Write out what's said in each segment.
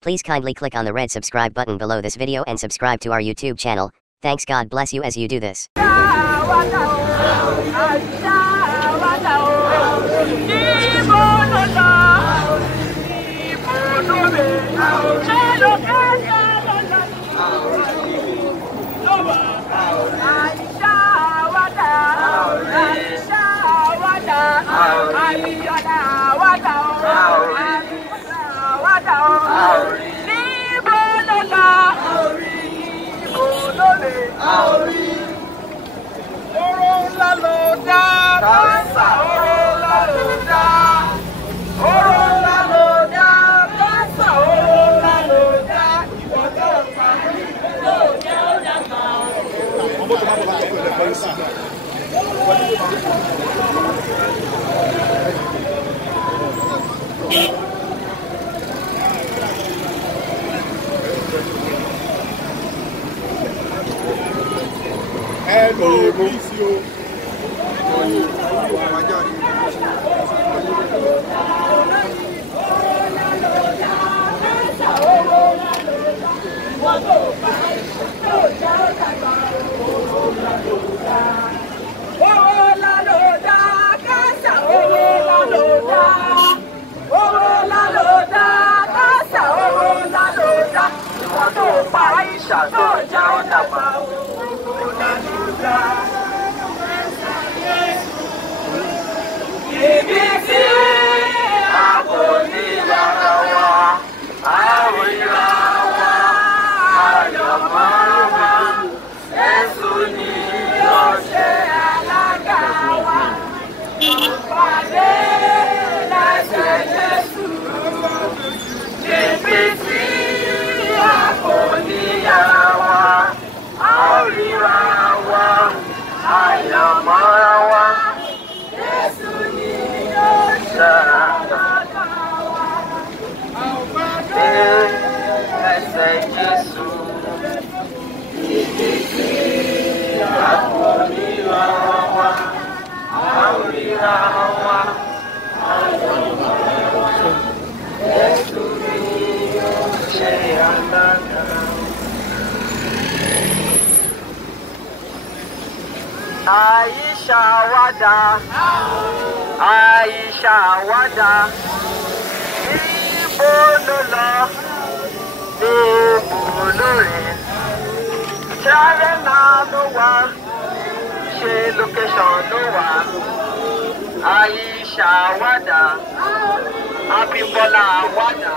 Please kindly click on the red subscribe button below this video and subscribe to our YouTube channel. Thanks, God bless you as you do this. Hello, Monsieur. Aisha wada, ibo lolo, ibo lore. Travel now no one, she location no one. Aisha wada, Abimbola wada.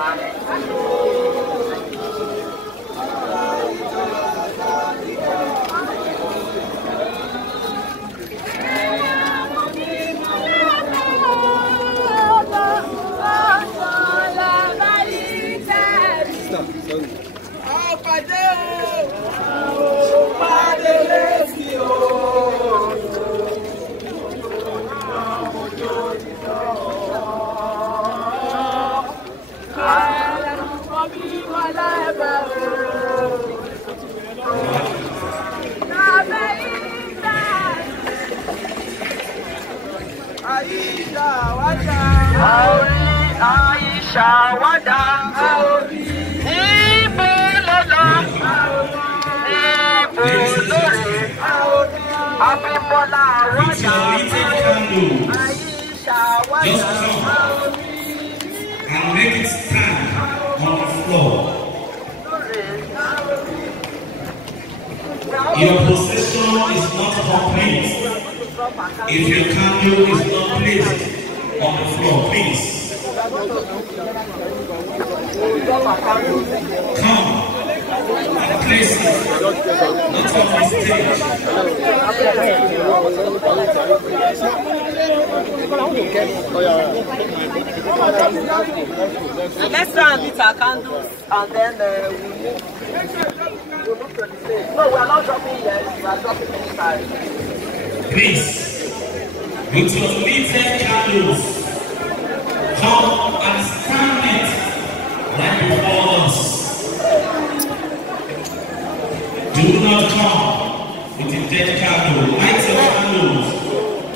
Aisha wada, ibo lolo, ibo lore. Abimbola wada, Aisha wada. And make it stand on the floor. Your possession is not complete if your candle is not placed on the floor, please. Come and place it, not on the stage. Let's try and lit our candles and then we'll move to the stage. No, we are not dropping yet, we are dropping inside. Please, with your lighted candles, come and stand it right before us. Do not come with a dead candle. Light your candles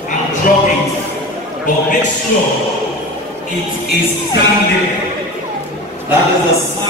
and drop it, but make sure it is standing. That is the sign.